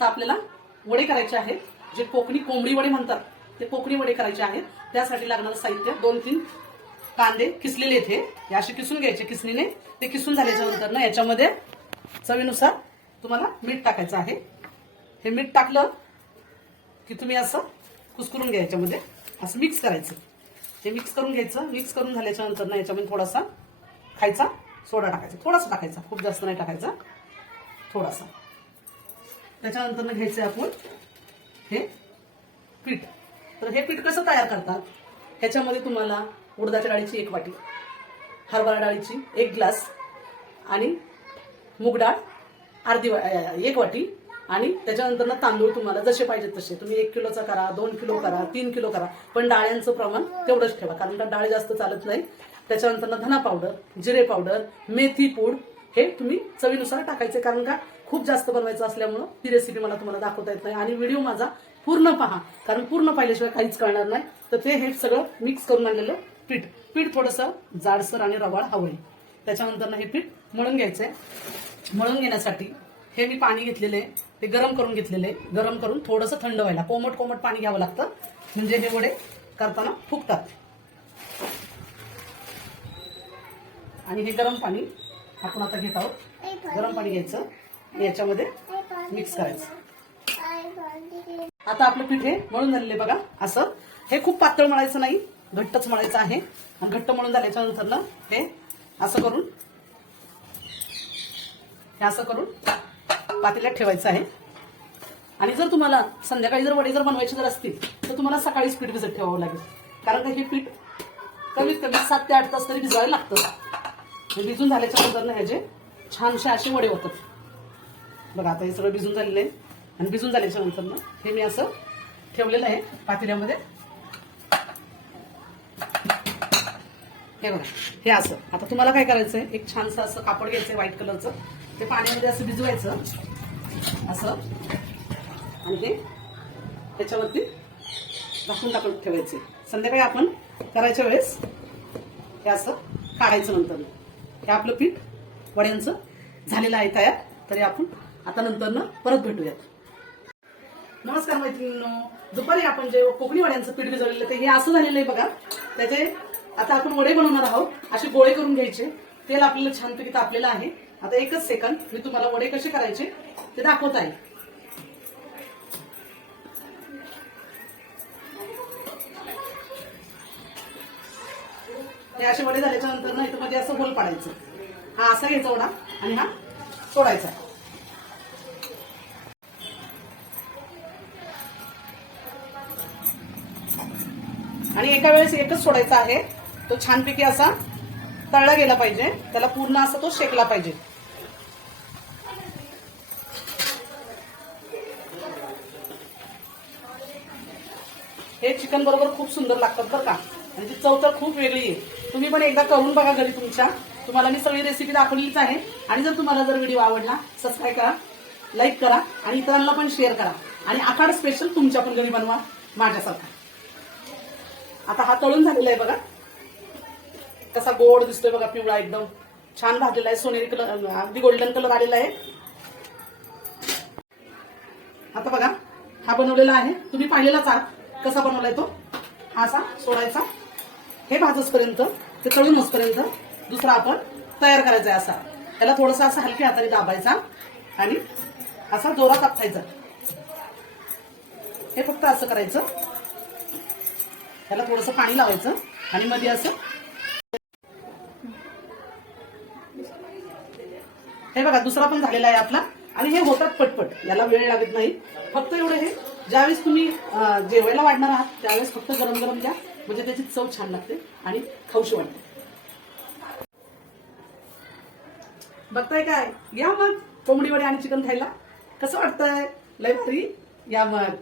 आता आपल्याला वडे करायचे आहेत, जे कोकणी कोंबडी वडे म्हणतात ते कोकणी वडे करायचे आहेत. त्यासाठी लागणारं साहित्य 2-3 कांदे किसलेले आहेत. हे असे किसून घ्यायचे किसणीने. ते किसून झाल्याच्या नंतर ना याच्यामध्ये चवीनुसार तुम्हाला मीठ टाकायचं आहे. हे मीठ टाकलं की तुम्ही असं कुस्करून घ्या, याच्यामध्ये असं मिक्स करायचं. हे मिक्स करून घ्यायचं. मिक्स करून झाल्याच्या नंतर ना याच्यामध्ये थोडासा खायचा सोडा टाकायचा, थोडासा टाकायचा, खूप जास्त नाही टाकायचा, थोडासा. त्याच्यानंतर ना घ्यायचं आपण हे पीठ. तर हे पीठ कसं तयार करतात, ह्याच्यामध्ये तुम्हाला उडदाच्या डाळीची 1 वाटी, हरभरा डाळीची 1 ग्लास आणि मूग डाळ 1 वाटी आणि त्याच्यानंतर ना तांदूळ तुम्हाला जसे पाहिजे तसे. तुम्ही 1 किलोचा करा, 2 किलो करा, 3 किलो करा, पण डाळ्यांचं प्रमाण तेवढंच ठेवा, कारण का डाळ जास्त चालत नाही. त्याच्यानंतर ना धना पावडर, जिरे पावडर, मेथी पूड हे तुम्ही चवीनुसार टाकायचे, कारण का खूप जास्त बनवायचं असल्यामुळं ती रेसिपी मला तुम्हाला दाखवता येत नाही. आणि व्हिडिओ माझा पूर्ण पहा, कारण पूर्ण पाहिल्याशिवाय काहीच कळणार नाही. तर ते हे सगळं मिक्स करून आणलेलं पीठ थोडंसं जाडसर आणि रवाळ हवंय. त्याच्यानंतर ना हे पीठ मळून घ्यायचंय. मळून घेण्यासाठी हे मी पाणी घेतलेले, ते गरम करून घेतलेले. गरम करून थोडंसं थंड व्हायला कोमट पाणी घ्यावं लागतं, म्हणजे हे वडे करताना फुगतात. आणि हे गरम पाणी आपण आता घेत आहोत. गरम पाणी घ्यायचं, याच्यामध्ये मिक्स करायचं. आता आपलं पीठ हे मळून झालेलं बघा. असं हे खूप पातळ मळायचं नाही, घट्टच मळायचं आहे. घट्ट मळून झाल्याच्या नंतर ना हे असं करून पातेल्यात ठेवायचं आहे. आणि जर तुम्हाला संध्याकाळी जर वडे बनवायचे जर असतील तर तुम्हाला सकाळीच पीठ भिजत ठेवावं लागेल, कारण का हे पीठ कमीत कमी 7 ते 8 तास तरी भिजवायला लागतं. भिजून झाल्याच्या नंतर ना ह्याचे छानसे असे वडे होतात. बघा आता हे सगळं भिजून झालेलं आहे. आणि भिजून झाल्याच्या नंतर ना हे मी असं ठेवलेलं आहे पातेल्यामध्ये. हे बघा, हे असं. आता तुम्हाला काय करायचंय, एक छानसं असं कापड घ्यायचंय व्हाईट कलरचं. ते पाण्यामध्ये असं भिजवायचं असं, आणि ते त्याच्यावरती टाकून ठेवायचे. संध्याकाळी आपण करायच्या वेळेस हे असं काढायचं. नंतर हे आपलं पीठ वड्यांचं झालेलं आहे तयार. तरी आपण आता नंतर परत भेटूयात. नमस्कार मैत्रिणींनो, दुपारी आपण जे कोकणी वड्यांचं पीठ भिजवलेलं ते हे असं झालेलं आहे बघा. त्याचे आता आपण वडे बनवणार आहोत. असे गोळे करून घ्यायचे. तेल आपल्याला छानपैकी तापलेलं आहे. आता 1च सेकंद मी तुम्हाला वडे कसे करायचे ते दाखवत आहे. हे असे वडे झाल्याच्या नंतर ना इथं मध्ये असं होल पाडायचं. हा असा घ्यायचा वडा आणि हा सोडायचा. आणि एका वेळेस एकच सोडायचा आहे. तो छानपैकी असा तळला गेला पाहिजे, त्याला पूर्ण असा तो शेकला पाहिजे. हे चिकन बरोबर खूप सुंदर लागतात बरं का. आणि ती चव तर खूप वेगळी आहे. तुम्ही पण एकदा करून बघा घरी तुमच्या. तुम्हाला मी सगळी रेसिपी दाखवलीच आहे. आणि जर तुम्हाला व्हिडिओ आवडला सबस्क्राईब करा, लाईक करा आणि इतरांना पण शेअर करा. आणि आखाड स्पेशल तुमच्या पण घरी बनवा माझ्यासारखा. आता हा तळून झालेला आहे बघा. कसा गोड दिसतोय बघा, पिवळा एकदम छान भाजलेला आहे. सोनेरी कलर, अगदी गोल्डन कलर आलेला आहे. आता बघा हा बनवलेला आहे. तुम्ही पाहिलेलाच आहात कसा बनवलाय तो. हा असा सोडायचा, हे भाजसपर्यंत, ते तळून होसपर्यंत दुसरा आपण तयार करायचा आहे. असा त्याला थोडंसं असं हलक्या हाताने दाबायचा आणि असा जोरात आपटायचा. हे फक्त असं करायचं. त्याला थोडंसं पाणी लावायचं आणि मध्ये असं. हे बघा दुसरा पण झालेला आहे आपला. आणि हे होतात पटपट, याला वेळ लागत नाही. फक्त एवढं हे ज्यावेळेस तुम्ही जेवायला वाढणार आहात त्यावेळेस फक्त गरम गरम द्या, म्हणजे त्याची चव छान लागते आणि खाऊशी वाटते. बघताय काय, या मग कोंबडी वडे आणि चिकन खायला. कसं वाटतंय, लय भारी. या मग.